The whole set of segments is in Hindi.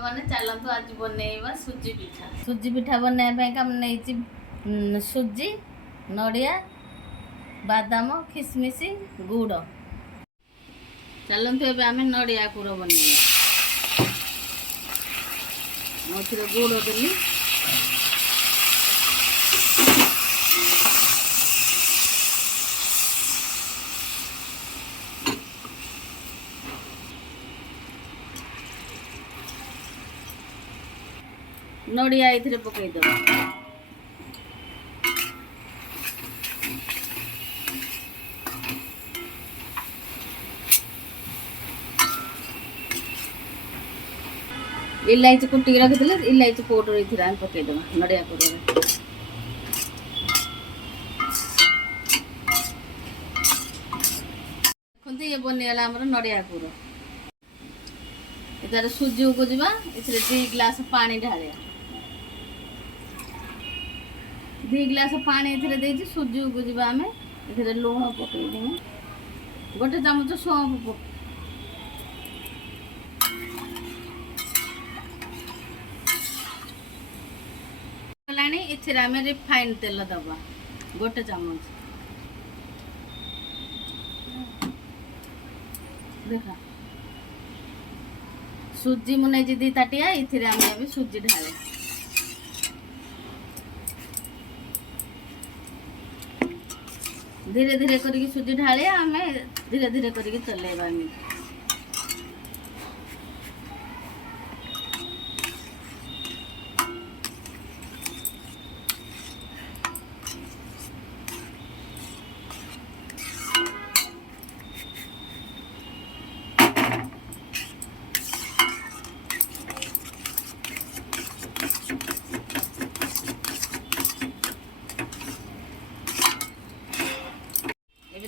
मैंने चलतु आज बनैबा सुजी पिठा बनैबा नहीं सुजी नड़िया बादाम किसमिश गुड़ चलतु ए आम नड़िया पुर बनैबा मुझे गुड़ देली नड़िया ये पकईद इलायची कुटिक रखी इलायची पाउडर ये पकईद नड़िया पाउडर देखते ये बनीगला आम नड़िया पुर इधर सुजी को जा 2 गिलास पानी ढालिया 2 गिलास पानी ये सुजी को जा आम ये लुण पकईदेमु गोटे चामच सौंफ आम रिफाइंड तेल दबा गोटे चामच देखा सुजी मुझे 2 ताटिया ये आम सुजी ढाले धीरे धीरे करके सुजी ढाले आम धीरे धीरे करके चलेबा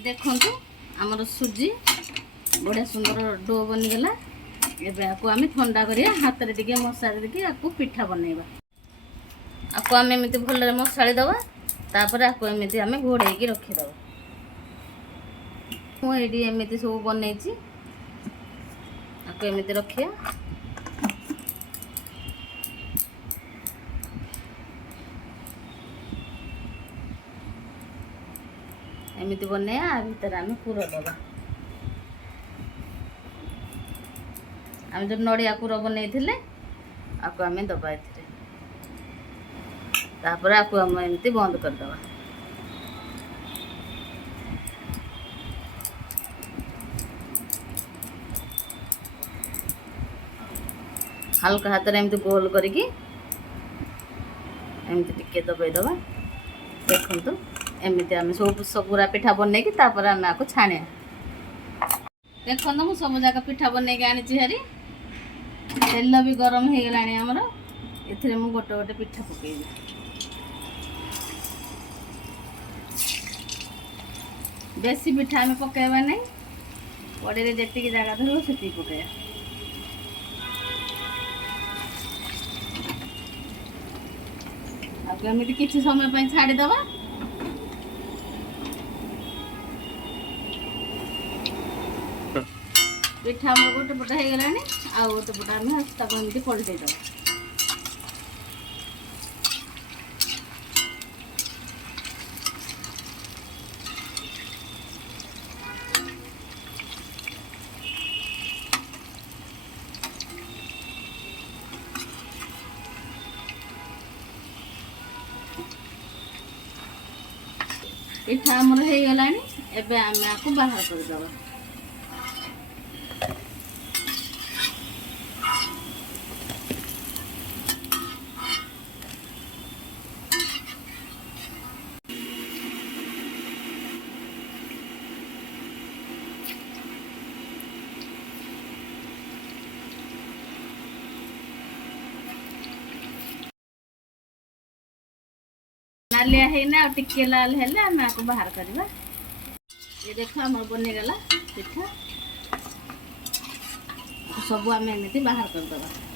देखु आमर सुजी बढ़िया सुंदर डो बनीगला एम ठंडा करिया हाथ में टे मसाला देके आपको पिठा बनैबा आपको आम एमती भल मसाली दबा तापर आपको एमती आम घोड़े रखीदबा मुझे एमती सब बनई आपको एमती रखिया एमती बनैया भीतर आम पुर दबा आम जो नड़िया पुर बनई आपको आम दबा तापर आपको आम एमती बंद करदबा हल्का हाथ एमती गोल करके एमती टिके दबाई दबा देखु एमती आम सब पूरा पिठा बनई आम आपको छाणिया देखो मुझ सब जाक पिठा बनई आनी हारी तेल भी गरम हो गला आमर ए गोटे गोटे पिठा पकईबी बेसी पिठा आम पकईबा नहीं कड़े जी जगह धरब से पकईबा आपको एमती किसी समय छाड़ीदबा पिठा आम गोटे पट हो गला आ गोटे पट आम एमती पलटेदबा पिठा आमर हो गला एबे आम आपको बाहर करदबा नालिया है टिके लाल है आम आपको बाहर करवा ये देख आम बनीगला पिठा सब आम एमती बाहर करदबा